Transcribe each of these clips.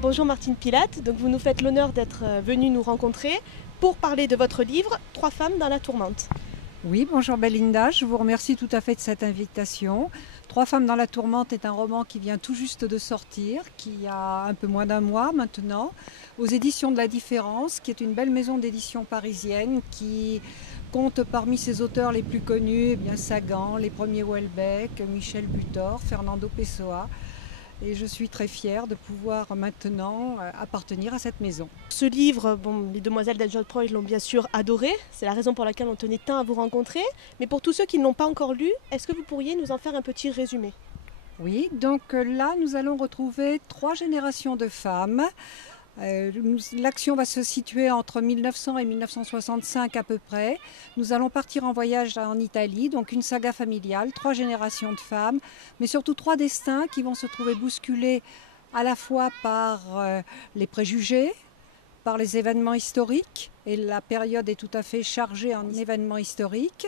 Bonjour Martine Pilate, donc vous nous faites l'honneur d'être venue nous rencontrer pour parler de votre livre « Trois femmes dans la tourmente ». Oui, bonjour Belinda, je vous remercie tout à fait de cette invitation. Trois femmes dans la tourmente est un roman qui vient tout juste de sortir, qui a un peu moins d'un mois maintenant, aux éditions de La Différence, qui est une belle maison d'édition parisienne qui compte parmi ses auteurs les plus connus, Sagan, les premiers Houellebecq, Michel Butor, Fernando Pessoa. Et je suis très fière de pouvoir maintenant appartenir à cette maison. Ce livre, les demoiselles d'Edgeworth l'ont bien sûr adoré, c'est la raison pour laquelle on tenait tant à vous rencontrer. Mais pour tous ceux qui ne l'ont pas encore lu, est-ce que vous pourriez nous en faire un petit résumé? Oui, donc là nous allons retrouver trois générations de femmes. L'action va se situer entre 1900 et 1965 à peu près. Nous allons partir en voyage en Italie, donc une saga familiale, trois générations de femmes, mais surtout trois destins qui vont se trouver bousculés à la fois par les préjugés, par les événements historiques, et la période est tout à fait chargée en événements historiques,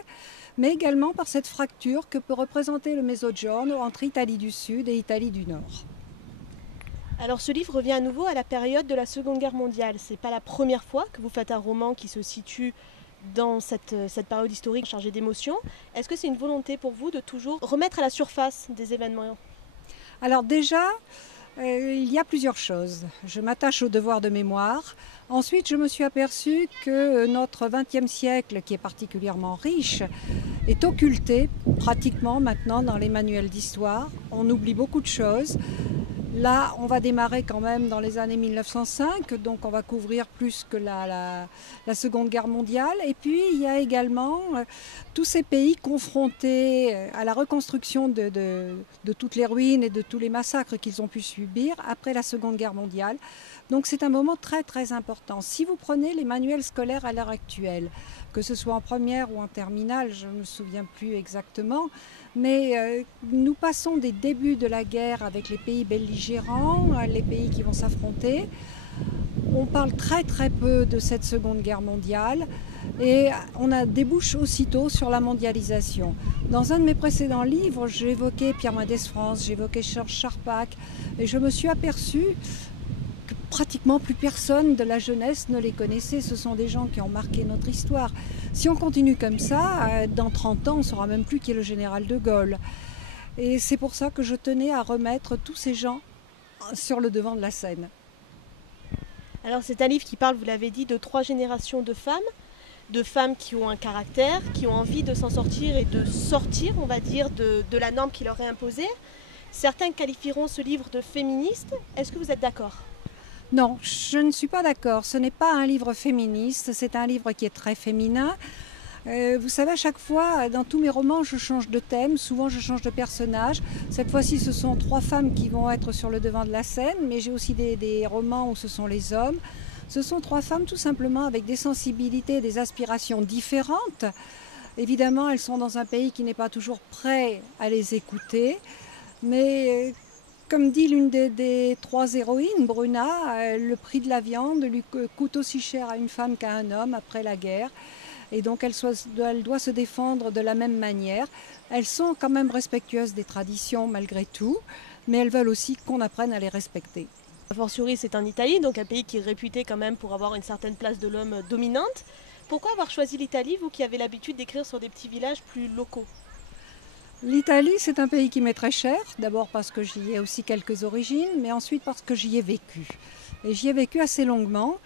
mais également par cette fracture que peut représenter le Mezzogiorno entre Italie du Sud et Italie du Nord. Alors ce livre revient à nouveau à la période de la Seconde Guerre mondiale. C'est pas la première fois que vous faites un roman qui se situe dans cette période historique chargée d'émotions. Est-ce que c'est une volonté pour vous de toujours remettre à la surface des événements? Alors déjà, il y a plusieurs choses. Je m'attache au devoir de mémoire. Ensuite, je me suis aperçue que notre XXe siècle, qui est particulièrement riche, est occulté pratiquement maintenant dans les manuels d'histoire. On oublie beaucoup de choses. Là, on va démarrer quand même dans les années 1905, donc on va couvrir plus que la Seconde Guerre mondiale. Et puis, il y a également tous ces pays confrontés à la reconstruction de toutes les ruines et de tous les massacres qu'ils ont pu subir après la Seconde Guerre mondiale. Donc c'est un moment très très important. Si vous prenez les manuels scolaires à l'heure actuelle, que ce soit en première ou en terminale, je ne me souviens plus exactement, mais nous passons des débuts de la guerre avec les pays belligérants, les pays qui vont s'affronter. On parle très très peu de cette Seconde Guerre mondiale et on débouche aussitôt sur la mondialisation. Dans un de mes précédents livres, j'ai évoqué Pierre Mendès France, j'ai évoqué Georges Charpak et je me suis aperçue que pratiquement plus personne de la jeunesse ne les connaissait. Ce sont des gens qui ont marqué notre histoire. Si on continue comme ça, dans 30 ans, on ne saura même plus qui est le général de Gaulle. Et c'est pour ça que je tenais à remettre tous ces gens sur le devant de la scène. Alors c'est un livre qui parle, vous l'avez dit, de trois générations de femmes qui ont un caractère, qui ont envie de s'en sortir et de sortir, on va dire, de la norme qui leur est imposée. Certains qualifieront ce livre de féministe. Est-ce que vous êtes d'accord ? Non, je ne suis pas d'accord. Ce n'est pas un livre féministe, c'est un livre qui est très féminin. Vous savez, à chaque fois, dans tous mes romans, je change de thème, souvent je change de personnage. Cette fois-ci, ce sont trois femmes qui vont être sur le devant de la scène, mais j'ai aussi des romans où ce sont les hommes. Ce sont trois femmes tout simplement avec des sensibilités et des aspirations différentes. Évidemment, elles sont dans un pays qui n'est pas toujours prêt à les écouter, mais comme dit l'une des trois héroïnes, Bruna, le prix de la viande lui coûte aussi cher à une femme qu'à un homme après la guerre. Et donc elle doit se défendre de la même manière. Elles sont quand même respectueuses des traditions malgré tout, mais elles veulent aussi qu'on apprenne à les respecter. A fortiori, c'est en Italie, donc un pays qui est réputé quand même pour avoir une certaine place de l'homme dominante. Pourquoi avoir choisi l'Italie, vous qui avez l'habitude d'écrire sur des petits villages plus locaux ? L'Italie, c'est un pays qui m'est très cher, d'abord parce que j'y ai aussi quelques origines, mais ensuite parce que j'y ai vécu. Et j'y ai vécu assez longuement.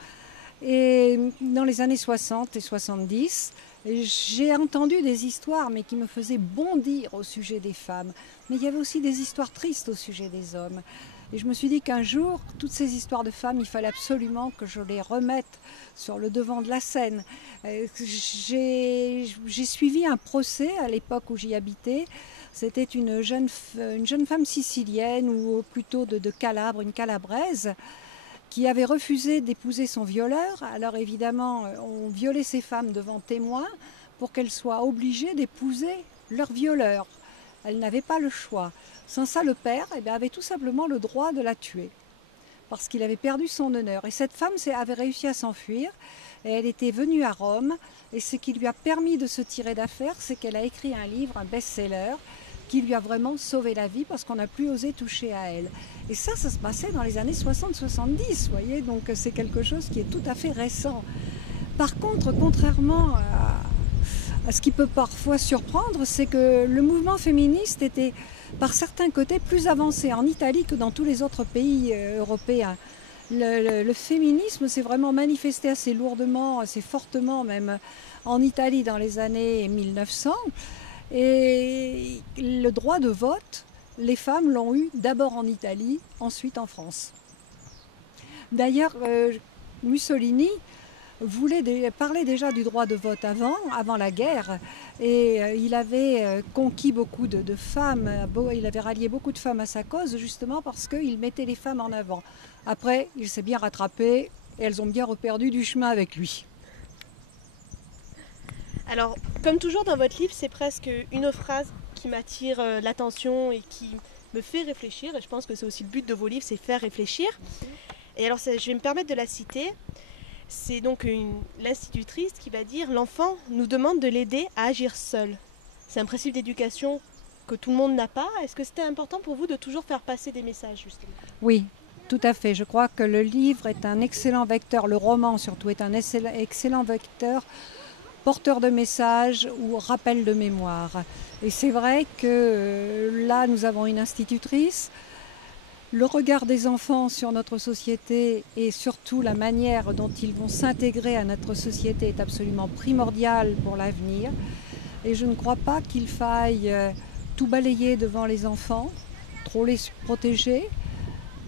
Et dans les années 60 et 70, j'ai entendu des histoires mais qui me faisaient bondir au sujet des femmes. Mais il y avait aussi des histoires tristes au sujet des hommes. Et je me suis dit qu'un jour, toutes ces histoires de femmes, il fallait absolument que je les remette sur le devant de la scène. J'ai suivi un procès à l'époque où j'y habitais. C'était une jeune femme sicilienne, ou plutôt de Calabre, une Calabraise, qui avait refusé d'épouser son violeur. Alors évidemment, on violait ces femmes devant témoins pour qu'elles soient obligées d'épouser leur violeur. Elles n'avaient pas le choix. Sans ça, le père avait tout simplement le droit de la tuer, parce qu'il avait perdu son honneur. Et cette femme avait réussi à s'enfuir, et elle était venue à Rome, et ce qui lui a permis de se tirer d'affaire, c'est qu'elle a écrit un livre, un best-seller, qui lui a vraiment sauvé la vie parce qu'on n'a plus osé toucher à elle. Et ça se passait dans les années 60-70, vous voyez, donc c'est quelque chose qui est tout à fait récent. Par contre, contrairement à ce qui peut parfois surprendre, c'est que le mouvement féministe était par certains côtés plus avancé en Italie que dans tous les autres pays européens. Le féminisme s'est vraiment manifesté assez lourdement, assez fortement même en Italie dans les années 1900. Et le droit de vote, les femmes l'ont eu d'abord en Italie, ensuite en France. D'ailleurs, Mussolini parlait déjà du droit de vote avant la guerre, et il avait conquis beaucoup de femmes, il avait rallié beaucoup de femmes à sa cause justement parce qu'il mettait les femmes en avant. Après, il s'est bien rattrapé et elles ont bien reperdu du chemin avec lui. Alors, comme toujours dans votre livre, c'est presque une phrase qui m'attire l'attention et qui me fait réfléchir, et je pense que c'est aussi le but de vos livres, c'est faire réfléchir. Et alors, je vais me permettre de la citer. C'est donc l'institutrice qui va dire « L'enfant nous demande de l'aider à agir seul ». C'est un principe d'éducation que tout le monde n'a pas. Est-ce que c'était important pour vous de toujours faire passer des messages, justement ? Oui, tout à fait. Je crois que le livre est un excellent vecteur, le roman surtout est un excellent vecteur, porteur de messages ou rappel de mémoire. Et c'est vrai que là, nous avons une institutrice. Le regard des enfants sur notre société et surtout la manière dont ils vont s'intégrer à notre société est absolument primordial pour l'avenir. Et je ne crois pas qu'il faille tout balayer devant les enfants, trop les protéger.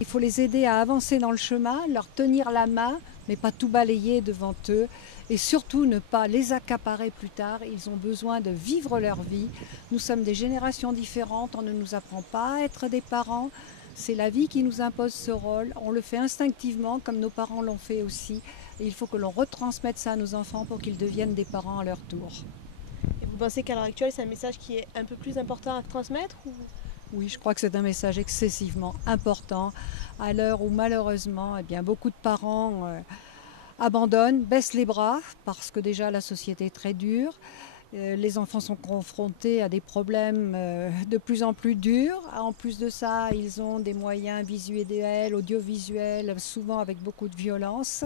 Il faut les aider à avancer dans le chemin, leur tenir la main, mais pas tout balayer devant eux. Et surtout ne pas les accaparer plus tard. Ils ont besoin de vivre leur vie. Nous sommes des générations différentes, on ne nous apprend pas à être des parents. C'est la vie qui nous impose ce rôle. On le fait instinctivement, comme nos parents l'ont fait aussi. Et il faut que l'on retransmette ça à nos enfants pour qu'ils deviennent des parents à leur tour. Et vous pensez qu'à l'heure actuelle, c'est un message qui est un peu plus important à transmettre ou... Oui, je crois que c'est un message excessivement important à l'heure où malheureusement, beaucoup de parents abandonnent, baissent les bras parce que déjà la société est très dure. Les enfants sont confrontés à des problèmes de plus en plus durs. En plus de ça, ils ont des moyens visuels, audiovisuels, souvent avec beaucoup de violence.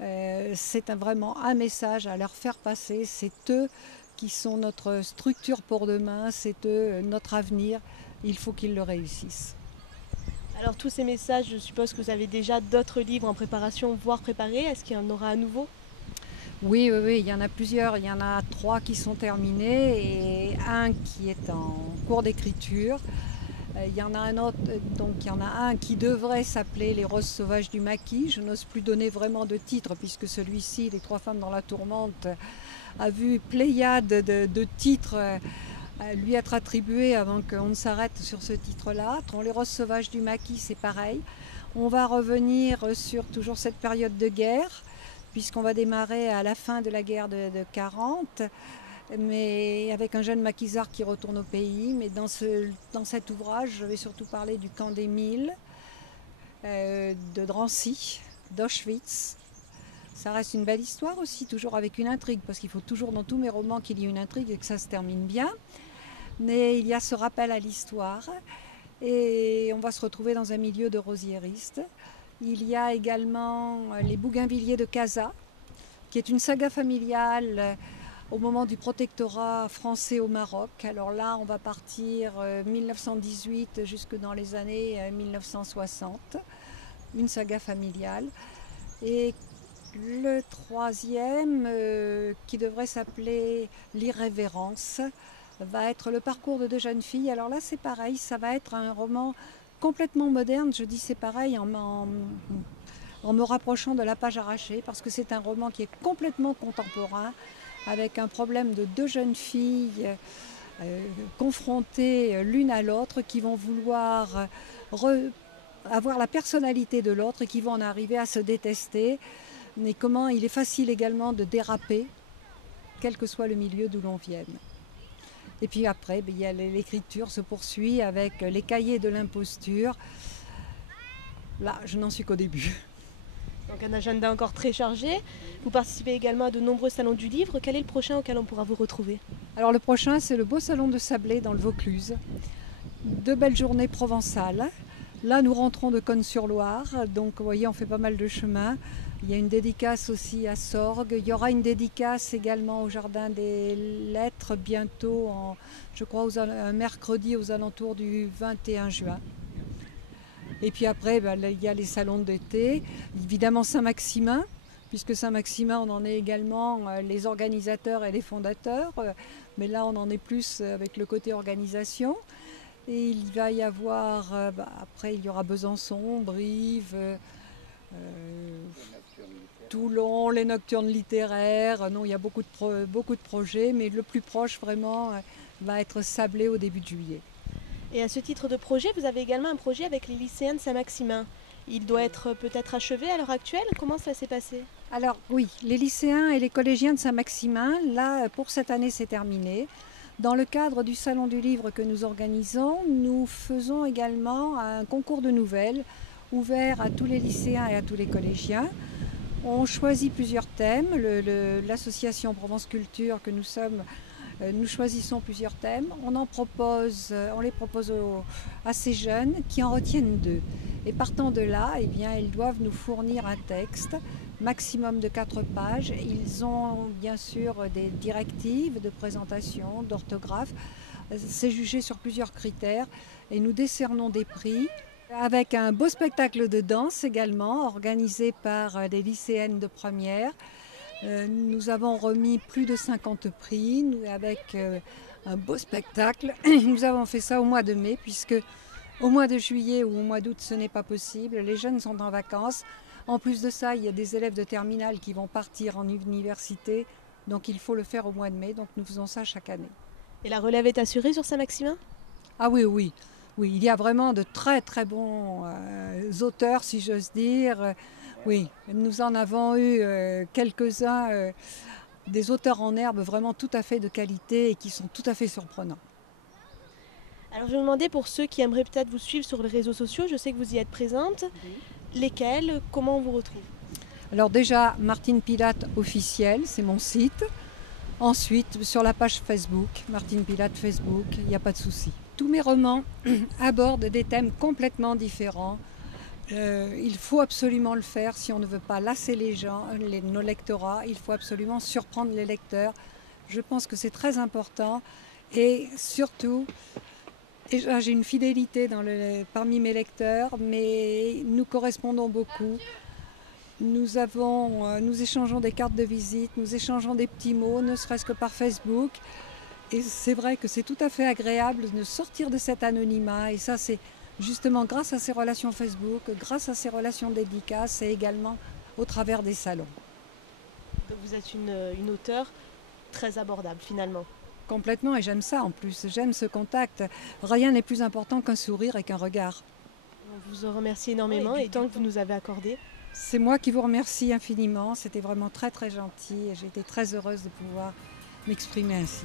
C'est vraiment un message à leur faire passer. C'est eux qui sont notre structure pour demain, c'est eux notre avenir. Il faut qu'ils le réussissent. Alors tous ces messages, je suppose que vous avez déjà d'autres livres en préparation, voire préparés. Est-ce qu'il y en aura à nouveau ? Oui, il y en a plusieurs. Il y en a 3 qui sont terminés et un qui est en cours d'écriture. Il y en a un autre, donc il y en a un qui devrait s'appeler Les Roses Sauvages du Maquis. Je n'ose plus donner vraiment de titre puisque celui-ci, Les 3 femmes dans la tourmente, a vu pléiade de titres lui être attribués avant qu'on ne s'arrête sur ce titre-là. Les Roses Sauvages du Maquis, c'est pareil. On va revenir sur toujours cette période de guerre, puisqu'on va démarrer à la fin de la guerre de 40, mais avec un jeune maquisard qui retourne au pays. Mais dans cet ouvrage, je vais surtout parler du camp d'Emile, de Drancy, d'Auschwitz. Ça reste une belle histoire aussi, toujours avec une intrigue, parce qu'il faut toujours dans tous mes romans qu'il y ait une intrigue et que ça se termine bien. Mais il y a ce rappel à l'histoire, et on va se retrouver dans un milieu de rosiéristes. Il y a également Les Bougainvilliers de Casa, qui est une saga familiale au moment du protectorat français au Maroc. Alors là, on va partir 1918 jusque dans les années 1960. Une saga familiale. Et le troisième, qui devrait s'appeler L'Irrévérence, va être le parcours de 2 jeunes filles. Alors là, c'est pareil, ça va être un roman complètement moderne. Je dis c'est pareil en me rapprochant de La Page arrachée, parce que c'est un roman qui est complètement contemporain, avec un problème de 2 jeunes filles confrontées l'une à l'autre, qui vont vouloir avoir la personnalité de l'autre et qui vont en arriver à se détester. Mais comment il est facile également de déraper, quel que soit le milieu d'où l'on vienne. Et puis après, l'écriture se poursuit avec Les Cahiers de l'imposture. Là, je n'en suis qu'au début. Donc un agenda encore très chargé. Vous participez également à de nombreux salons du livre. Quel est le prochain auquel on pourra vous retrouver? Alors le prochain, c'est le beau salon de Sablé dans le Vaucluse. Deux belles journées provençales. Là, nous rentrons de Cosne-sur-Loire, donc vous voyez, on fait pas mal de chemin. Il y a une dédicace aussi à Sorgues. Il y aura une dédicace également au Jardin des Lettres bientôt, je crois, un mercredi aux alentours du 21 juin. Et puis après, il y a les salons d'été, évidemment Saint-Maximin, puisque Saint-Maximin, on en est également les organisateurs et les fondateurs, mais là on en est plus avec le côté organisation. Et il va y avoir, après il y aura Besançon, Brive, Toulon, les nocturnes littéraires. Non, il y a beaucoup de projets, mais le plus proche vraiment va être Sablé au début de juillet. Et à ce titre de projet, vous avez également un projet avec les lycéens de Saint-Maximin. Il doit être peut-être achevé à l'heure actuelle. Comment ça s'est passé? Alors oui, les lycéens et les collégiens de Saint-Maximin, là pour cette année c'est terminé. Dans le cadre du Salon du Livre que nous organisons, nous faisons également un concours de nouvelles ouvert à tous les lycéens et à tous les collégiens. On choisit plusieurs thèmes. L'association Provence Culture que nous sommes, nous choisissons plusieurs thèmes. On les propose à ces jeunes qui en retiennent deux. Et partant de là, eh bien, ils doivent nous fournir un texte, maximum de 4 pages. Ils ont bien sûr des directives de présentation, d'orthographe. C'est jugé sur plusieurs critères et nous décernons des prix avec un beau spectacle de danse également organisé par des lycéennes de première. Nous avons remis plus de 50 prix avec un beau spectacle. Nous avons fait ça au mois de mai puisque au mois de juillet ou au mois d'août ce n'est pas possible. Les jeunes sont en vacances. En plus de ça, il y a des élèves de terminale qui vont partir en université. Donc il faut le faire au mois de mai. Donc nous faisons ça chaque année. Et la relève est assurée sur Saint-Maximin? Ah oui, oui. Oui, il y a vraiment de très très bons auteurs, si j'ose dire. Oui, nous en avons eu quelques-uns, des auteurs en herbe vraiment tout à fait de qualité et qui sont tout à fait surprenants. Alors je me demandais pour ceux qui aimeraient peut-être vous suivre sur les réseaux sociaux, je sais que vous y êtes présente. Oui. Lesquels? Comment on vous retrouve? Alors déjà, Martine Pilate officielle, c'est mon site. Ensuite, sur la page Facebook, Martine Pilate Facebook, il n'y a pas de souci. Tous mes romans abordent des thèmes complètement différents. Il faut absolument le faire si on ne veut pas lasser les gens, nos lectorats. Il faut absolument surprendre les lecteurs. Je pense que c'est très important. Et surtout, j'ai une fidélité parmi mes lecteurs, mais nous correspondons beaucoup. Nous échangeons des cartes de visite, nous échangeons des petits mots, ne serait-ce que par Facebook. Et c'est vrai que c'est tout à fait agréable de sortir de cet anonymat. Et ça, c'est justement grâce à ces relations Facebook, grâce à ces relations dédicaces et également au travers des salons. Donc vous êtes une auteure très abordable finalement. Complètement, et j'aime ça en plus. J'aime ce contact. Rien n'est plus important qu'un sourire et qu'un regard. On vous en remercie énormément et tant que vous nous avez accordé. C'est moi qui vous remercie infiniment. C'était vraiment très très gentil et j'ai été très heureuse de pouvoir m'exprimer ainsi.